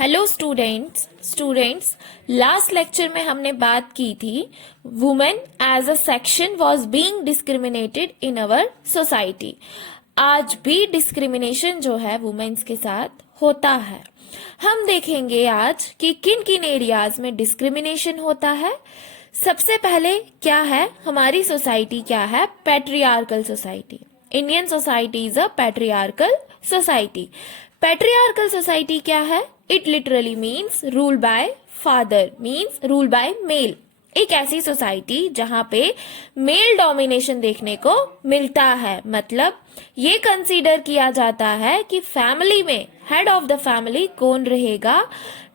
Hello students last lecture में हमने बात की थी women as a section was being discriminated in our society. आज भी डिस्क्रिमिनेशन जो है वुमेन्स के साथ होता है। हम देखेंगे आज कि किन किन एरियाज में डिस्क्रिमिनेशन होता है। सबसे पहले क्या है, हमारी सोसाइटी क्या है, patriarchal society. Indian society is a patriarchal society. Patriarchal society क्या है? It literally means rule by father, means rule by male. एक ऐसी सोसाइटी जहां पे मेल डोमिनेशन देखने को मिलता है, मतलब ये कंसीडर किया जाता है कि फैमिली में हेड ऑफ द फैमिली कौन रहेगा,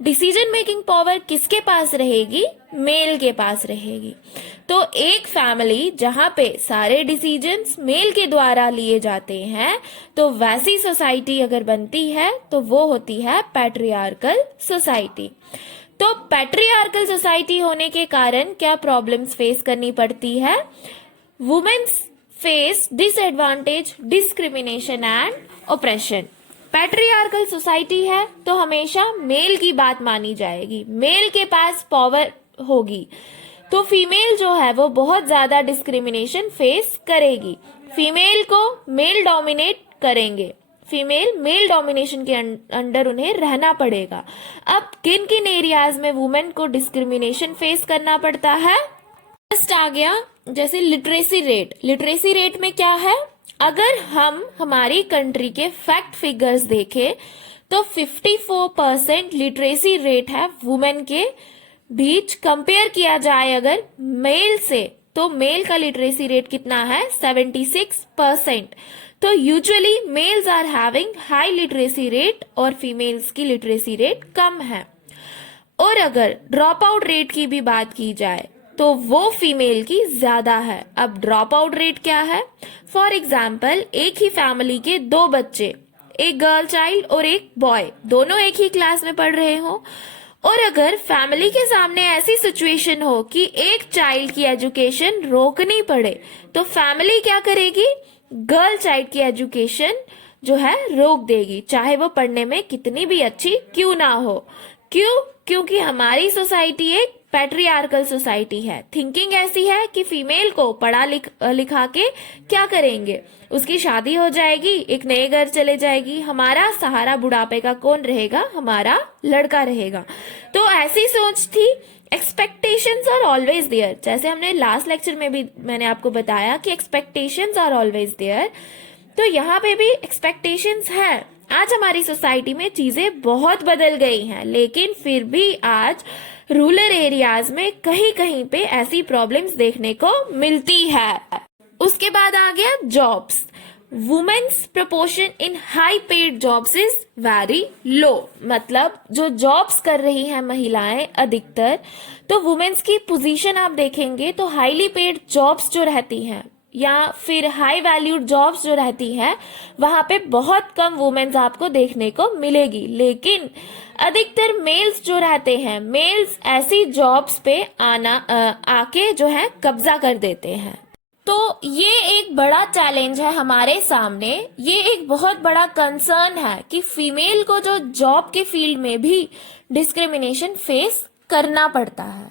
डिसीजन मेकिंग पावर किसके पास रहेगी, मेल के पास रहेगी। तो एक फैमिली जहां पे सारे डिसीजंस मेल के द्वारा लिए जाते हैं, तो वैसी सोसाइटी अगर बनती है तो वो होती है पैट्रियार्कल सोसाइटी। तो पैट्रियार्कल सोसाइटी होने के कारण क्या प्रॉब्लम्स फेस करनी पड़ती है? Womens face disadvantage, discrimination and oppression. Patriarchal society है तो हमेशा मेल की बात मानी जाएगी, मेल के पास पावर होगी, तो फीमेल जो है वो बहुत ज्यादा डिस्क्रिमिनेशन फेस करेगी। फीमेल को मेल डोमिनेट करेंगे, फीमेल मेल डोमिनेशन के अंडर उन्हें रहना पड़ेगा। अब किन किन एरियाज में वुमेन को डिस्क्रिमिनेशन फेस करना पड़ता है? फर्स्ट आ गया जैसे लिटरेसी रेट। लिटरेसी रेट में क्या है, अगर हम हमारी कंट्री के फैक्ट फिगर्स देखें तो 54% लिटरेसी रेट है वुमेन के बीच। कंपेयर किया जाए अगर मेल से, तो मेल का लिटरेसी रेट कितना है? 76%। तो usually males are having high literacy rate और फीमेल्स की लिटरेसी रेट कम है। और अगर ड्रॉप आउट रेट की भी बात की जाए तो वो फीमेल की ज्यादा है। अब ड्रॉप आउट रेट क्या है? फॉर एग्जाम्पल, एक ही फैमिली के दो बच्चे, एक गर्ल चाइल्ड और एक बॉय, दोनों एक ही क्लास में पढ़ रहे हो, और अगर फैमिली के सामने ऐसी सिचुएशन हो कि एक चाइल्ड की एजुकेशन रोकनी पड़े, तो फैमिली क्या करेगी? गर्ल चाइल्ड की एजुकेशन जो है रोक देगी, चाहे वो पढ़ने में कितनी भी अच्छी क्यों ना हो। क्यों? क्योंकि हमारी सोसाइटी एक पैट्रियार्कल सोसाइटी है। थिंकिंग ऐसी है कि फीमेल को पढ़ा लिखा के क्या करेंगे, उसकी शादी हो जाएगी, एक नए घर चले जाएगी, हमारा सहारा बुढ़ापे का कौन रहेगा? हमारा लड़का रहेगा। तो ऐसी सोच थी। एक्सपेक्टेशंस आर ऑलवेज देयर, जैसे हमने लास्ट लेक्चर में भी मैंने आपको बताया कि एक्सपेक्टेशंस आर ऑलवेज देयर, तो यहाँ पे भी एक्सपेक्टेशंस है। आज हमारी सोसाइटी में चीजें बहुत बदल गई हैं, लेकिन फिर भी आज रूरल एरियाज में कहीं कहीं पे ऐसी प्रॉब्लम्स देखने को मिलती है। उसके बाद आ गया jobs. Women's proportion in high paid jobs is very low, मतलब जो जॉब्स कर रही हैं महिलाएं अधिकतर, तो वुमेन्स की पोजीशन आप देखेंगे तो हाईली पेड जॉब्स जो रहती हैं या फिर हाई वैल्यूड जॉब्स जो रहती है, वहां पे बहुत कम वुमेन्स आपको देखने को मिलेगी। लेकिन अधिकतर मेल्स जो रहते हैं, मेल्स ऐसी जॉब्स पे आके जो है कब्जा कर देते हैं। तो ये एक बड़ा चैलेंज है हमारे सामने, ये एक बहुत बड़ा कंसर्न है कि फीमेल को जो जॉब के फील्ड में भी डिस्क्रिमिनेशन फेस करना पड़ता है।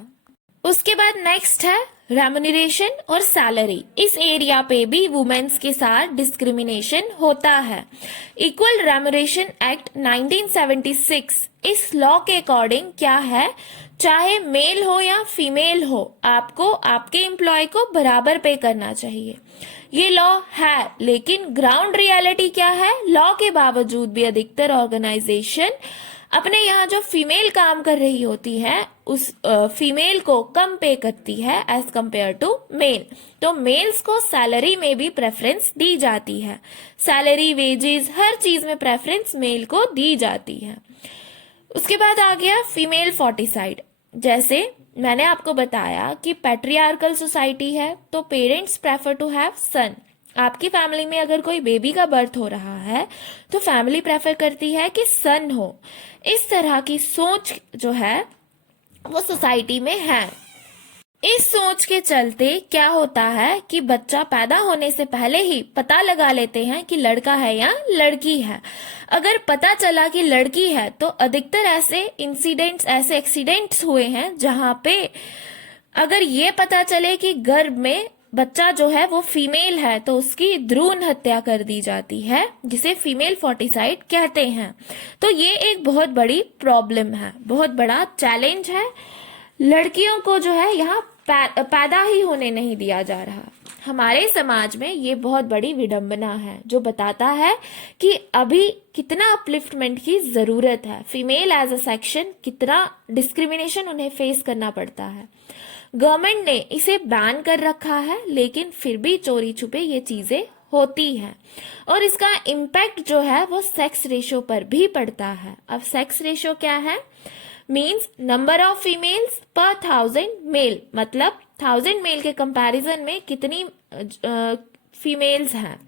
उसके बाद नेक्स्ट है रेम्यूनरेशन और सैलरी। इस एरिया पे भी वुमेन्स के साथ डिस्क्रिमिनेशन होता है। इक्वल रेम्यूनरेशन एक्ट 1976, इस लॉ के अकॉर्डिंग क्या है, चाहे मेल हो या फीमेल हो, आपको आपके एम्प्लॉय को बराबर पे करना चाहिए। ये लॉ है, लेकिन ग्राउंड रियलिटी क्या है? लॉ के बावजूद भी अधिकतर ऑर्गेनाइजेशन अपने यहाँ जो फीमेल काम कर रही होती है उस फीमेल को कम पे करती है एज कंपेयर टू मेल। तो मेल्स को सैलरी में भी प्रेफरेंस दी जाती है, सैलरी, वेजेस, हर चीज में प्रेफरेंस मेल को दी जाती है। उसके बाद आ गया फीमेल फोर्टिसाइड। जैसे मैंने आपको बताया कि पैट्रियार्कल सोसाइटी है तो पेरेंट्स प्रेफर टू हैव सन। आपकी फैमिली में अगर कोई बेबी का बर्थ हो रहा है तो फैमिली प्रेफर करती है कि सन हो। इस तरह की सोच जो है वो सोसाइटी में है। इस सोच के चलते क्या होता है कि बच्चा पैदा होने से पहले ही पता लगा लेते हैं कि लड़का है या लड़की है। अगर पता चला कि लड़की है तो अधिकतर ऐसे एक्सीडेंट्स हुए हैं जहां पे अगर ये पता चले कि गर्भ में बच्चा जो है वो फीमेल है तो उसकी भ्रूण हत्या कर दी जाती है, जिसे फीमेल फोर्टिसाइड कहते हैं। तो ये एक बहुत बड़ी प्रॉब्लम है, बहुत बड़ा चैलेंज है। लड़कियों को जो है यहाँ पैदा ही होने नहीं दिया जा रहा। हमारे समाज में ये बहुत बड़ी विडंबना है, जो बताता है कि अभी कितना अपलिफ्टमेंट की जरूरत है। फीमेल एज अ सेक्शन कितना डिस्क्रिमिनेशन उन्हें फेस करना पड़ता है। गवर्नमेंट ने इसे बैन कर रखा है, लेकिन फिर भी चोरी छुपे ये चीजें होती है और इसका इम्पैक्ट जो है वो सेक्स रेशो पर भी पड़ता है। अब सेक्स रेशो क्या है? मीन्स नंबर ऑफ फीमेल्स पर 1000 मेल, मतलब 1000 मेल के कंपैरिजन में कितनी फीमेल्स हैं।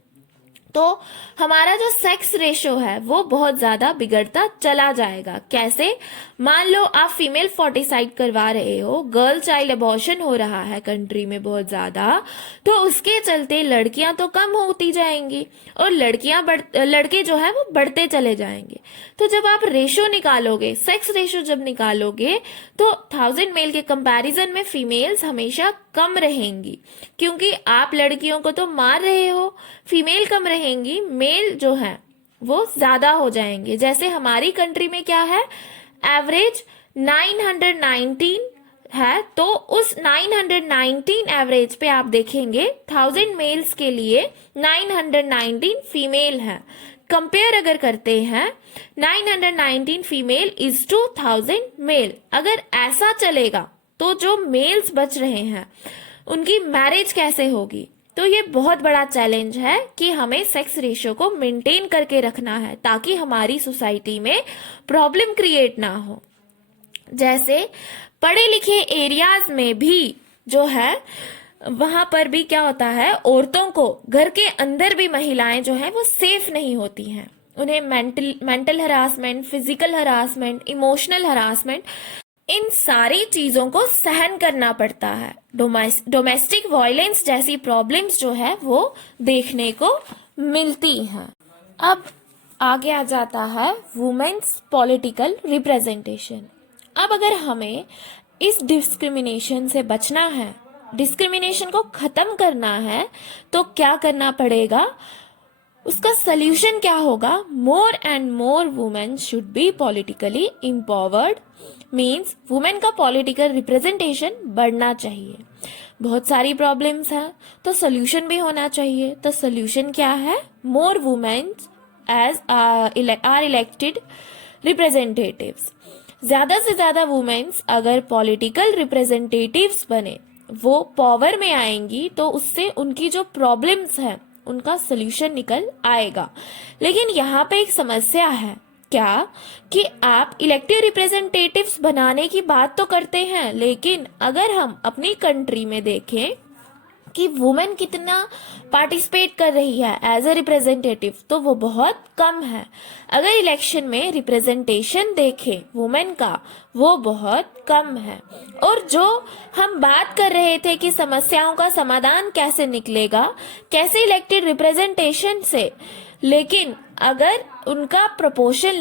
तो हमारा जो सेक्स रेशो है वो बहुत ज्यादा बिगड़ता चला जाएगा। कैसे? मान लो आप फीमेल फोर्टिसाइड करवा रहे हो, गर्ल चाइल्ड अबॉर्शन हो रहा है कंट्री में बहुत ज्यादा, तो उसके चलते लड़कियां तो कम होती जाएंगी और लड़के जो है वो बढ़ते चले जाएंगे। तो जब आप रेशो निकालोगे, सेक्स रेशो जब निकालोगे, तो 1000 मेल के कंपैरिजन में फीमेल्स हमेशा कम रहेंगी, क्योंकि आप लड़कियों को तो मार रहे हो। फीमेल कम रहेंगी, मेल जो है वो ज्यादा हो जाएंगे। जैसे हमारी कंट्री में क्या है, एवरेज 919 है, तो उस 919 एवरेज पे आप देखेंगे 1000 मेल्स के लिए 919 फीमेल है। कंपेयर अगर करते हैं 919 फीमेल इज टू 1000 मेल, अगर ऐसा चलेगा तो जो मेल्स बच रहे हैं उनकी मैरिज कैसे होगी? तो ये बहुत बड़ा चैलेंज है कि हमें सेक्स रेशियो को मेंटेन करके रखना है ताकि हमारी सोसाइटी में प्रॉब्लम क्रिएट ना हो। जैसे पढ़े लिखे एरियाज में भी जो है वहां पर भी क्या होता है, औरतों को घर के अंदर भी महिलाएं जो है वो सेफ नहीं होती हैं। उन्हें mental harassment, physical harassment, emotional harassment, इन सारी चीजों को सहन करना पड़ता है। डोमेस्टिक वायलेंस जैसी प्रॉब्लम्स जो है वो देखने को मिलती हैं। अब आगे आ जाता है वुमेन्स पॉलिटिकल रिप्रेजेंटेशन। अब अगर हमें इस डिस्क्रिमिनेशन से बचना है, डिस्क्रिमिनेशन को खत्म करना है, तो क्या करना पड़ेगा? उसका सल्यूशन क्या होगा? More and more women should be politically empowered. Means women का पॉलिटिकल रिप्रेजेंटेशन बढ़ना चाहिए। बहुत सारी प्रॉब्लम्स हैं तो सल्यूशन भी होना चाहिए। तो सल्यूशन क्या है? More women as are elected representatives. ज्यादा से ज्यादा वुमेन्स अगर पॉलिटिकल रिप्रेजेंटेटिव्स बने, वो पावर में आएंगी, तो उससे उनकी जो प्रॉब्लम्स हैं उनका सल्यूशन निकल आएगा। लेकिन यहाँ पे एक समस्या है, क्या कि आप इलेक्टेड रिप्रेजेंटेटिव्स बनाने की बात तो करते हैं, लेकिन अगर हम अपनी कंट्री में देखें कि वुमेन कितना पार्टिसिपेट कर रही है एज अ रिप्रेजेंटेटिव, तो वो बहुत कम है। अगर इलेक्शन में रिप्रेजेंटेशन देखें वुमेन का, वो बहुत कम है। और जो हम बात कर रहे थे कि समस्याओं का समाधान कैसे निकलेगा, कैसे इलेक्टेड रिप्रेजेंटेशन से, लेकिन अगर उनका प्रोपोर्शन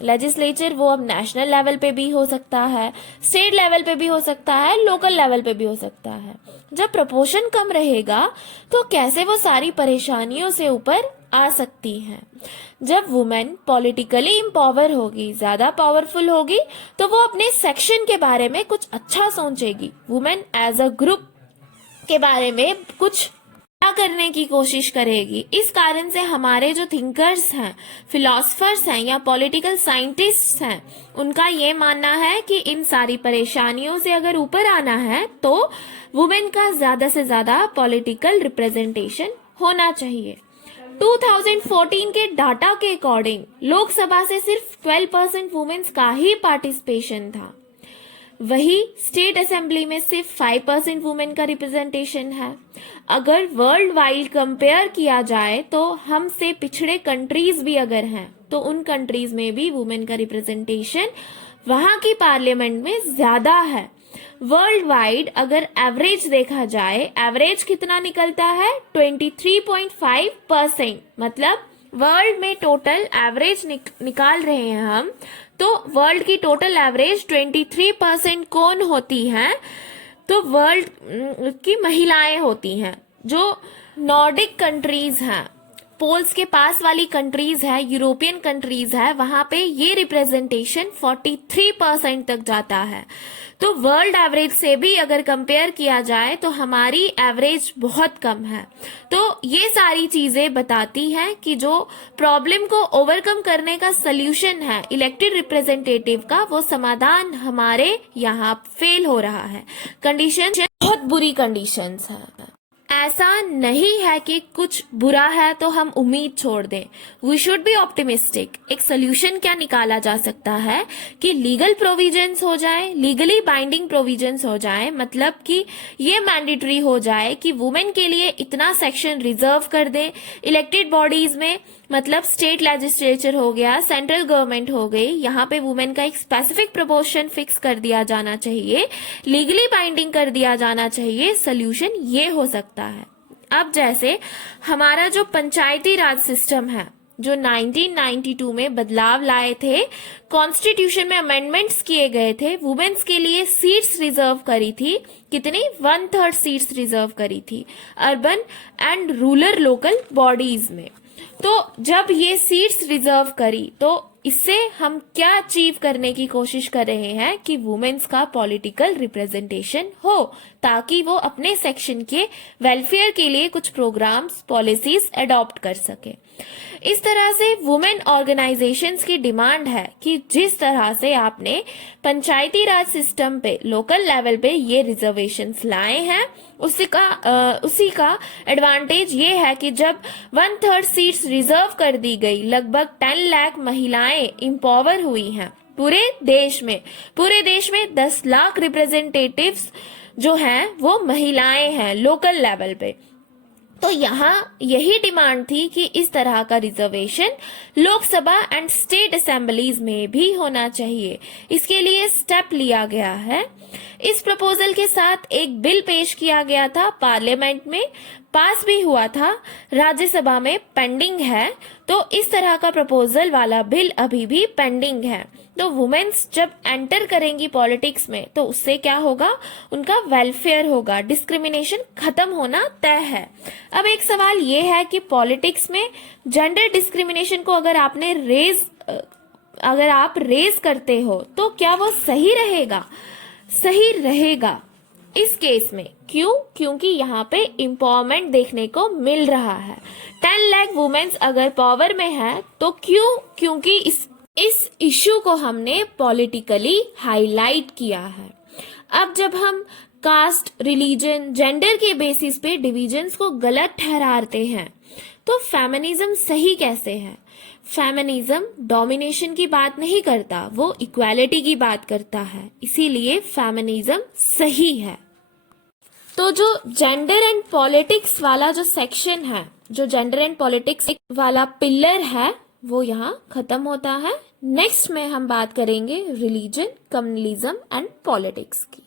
लेजिस्लेचर वो अब नेशनल लेवल पे भी हो सकता है, स्टेट लेवल पे भी हो सकता है, लोकल लेवल पे भी हो सकता है। जब प्रोपोर्शन कम रहेगा तो कैसे वो सारी परेशानियों से ऊपर आ सकती हैं। जब वुमेन पॉलिटिकली एम्पावर होगी, ज्यादा पावरफुल होगी, तो वो अपने सेक्शन के बारे में कुछ अच्छा सोचेगी, वुमेन एज अ ग्रुप के बारे में कुछ करने की कोशिश करेगी। इस कारण से हमारे जो थिंकर्स हैं, फिलोसफर्स हैं या पॉलिटिकल साइंटिस्ट्स हैं, उनका ये मानना है कि इन सारी परेशानियों से अगर ऊपर आना है तो वुमेन का ज्यादा से ज्यादा पॉलिटिकल रिप्रेजेंटेशन होना चाहिए। 2014 के डाटा के अकॉर्डिंग लोकसभा से सिर्फ 12% वुमेन्स का ही पार्टिसिपेशन था। वही स्टेट असेंबली में सिर्फ 5% वुमेन का रिप्रेजेंटेशन है। अगर वर्ल्ड वाइड कंपेयर किया जाए तो हमसे पिछड़े कंट्रीज भी अगर हैं तो उन कंट्रीज में भी वुमेन का रिप्रेजेंटेशन वहां की पार्लियामेंट में ज्यादा है। वर्ल्ड वाइड अगर एवरेज देखा जाए, एवरेज कितना निकलता है? 23.5%। मतलब वर्ल्ड में टोटल एवरेज निकाल रहे हैं हम, तो वर्ल्ड की टोटल एवरेज 23% कौन होती है? तो वर्ल्ड की महिलाएं होती हैं। जो नॉर्डिक कंट्रीज हैं, पोल्स के पास वाली कंट्रीज है, यूरोपियन कंट्रीज है, वहां पे ये रिप्रेजेंटेशन 43% तक जाता है। तो वर्ल्ड एवरेज से भी अगर कंपेयर किया जाए तो हमारी एवरेज बहुत कम है। तो ये सारी चीजें बताती हैं कि जो प्रॉब्लम को ओवरकम करने का सल्यूशन है इलेक्टेड रिप्रेजेंटेटिव का, वो समाधान हमारे यहाँ फेल हो रहा है। कंडीशन बहुत बुरी कंडीशंस है। ऐसा नहीं है कि कुछ बुरा है तो हम उम्मीद छोड़ दें। We should be optimistic. एक सोल्यूशन क्या निकाला जा सकता है कि लीगल प्रोविजंस हो जाए, लीगली बाइंडिंग प्रोविजंस हो जाए। मतलब कि ये मैंडेटरी हो जाए कि वुमेन के लिए इतना सेक्शन रिजर्व कर दे इलेक्टेड बॉडीज में। मतलब स्टेट लेजिस्लेचर हो गया, सेंट्रल गवर्नमेंट हो गई, यहाँ पे वुमेन का एक स्पेसिफिक प्रपोर्शन फिक्स कर दिया जाना चाहिए, लीगली बाइंडिंग कर दिया जाना चाहिए। सोल्यूशन ये हो सकता है। अब जैसे हमारा जो पंचायती राज सिस्टम है, जो 1992 में बदलाव लाए थे, कॉन्स्टिट्यूशन में अमेंडमेंट्स किए गए थे, वुमेन्स के लिए सीट्स रिजर्व करी थी। कितनी? 1/3 सीट्स रिजर्व करी थी urban and rural local bodies में। तो जब ये सीट्स रिजर्व करी तो इससे हम क्या अचीव करने की कोशिश कर रहे हैं कि वुमेन्स का पॉलिटिकल रिप्रेजेंटेशन हो, ताकि वो अपने सेक्शन के वेलफेयर के लिए कुछ प्रोग्राम्स, पॉलिसीज अडॉप्ट कर सके। इस तरह से वुमेन ऑर्गेनाइजेशंस की डिमांड है कि जिस तरह से आपने पंचायती राज सिस्टम पे, लोकल लेवल पे ये रिजर्वेशंस लाए हैं, उसी का एडवांटेज ये है कि जब 1/3 सीट्स रिजर्व कर दी गई, लगभग 10 लाख महिलाएं इंपावर हुई हैं पूरे देश में 10 लाख रिप्रेजेंटेटिव्स जो हैं वो महिलाएं हैं लोकल लेवल पे। तो यहाँ यही डिमांड थी कि इस तरह का reservation Lok Sabha and state assemblies में भी होना चाहिए। इसके लिए स्टेप लिया गया है। इस प्रपोजल के साथ एक बिल पेश किया गया था, पार्लियामेंट में पास भी हुआ था, राज्यसभा में पेंडिंग है। तो इस तरह का प्रपोजल वाला बिल अभी भी पेंडिंग है। तो वुमेन्स जब एंटर करेंगी पॉलिटिक्स में तो उससे क्या होगा? उनका वेलफेयर होगा, डिस्क्रिमिनेशन खत्म होना तय है। अब एक सवाल ये है कि पॉलिटिक्स में जेंडर डिस्क्रिमिनेशन को अगर आप रेज करते हो तो क्या वो सही रहेगा? सही रहेगा इस केस में। क्यों? क्योंकि यहाँ पे एम्पावरमेंट देखने को मिल रहा है। 10 लाख वुमेन्स अगर पावर में है तो क्यों? क्योंकि इस इश्यू को हमने पॉलिटिकली हाईलाइट किया है। अब जब हम कास्ट, रिलीजन, जेंडर के बेसिस पे डिविजन्स को गलत ठहराते हैं तो फेमिनिज्म सही कैसे है? फेमिनिज्म डोमिनेशन की बात नहीं करता, वो इक्वालिटी की बात करता है। इसीलिए फेमिनिज्म सही है। तो जो जेंडर एंड पॉलिटिक्स वाला जो सेक्शन है, जो जेंडर एंड पॉलिटिक्स वाला पिलर है, वो यहाँ खत्म होता है। नेक्स्ट में हम बात करेंगे रिलीजन, कम्युनलिज्म एंड पॉलिटिक्स की।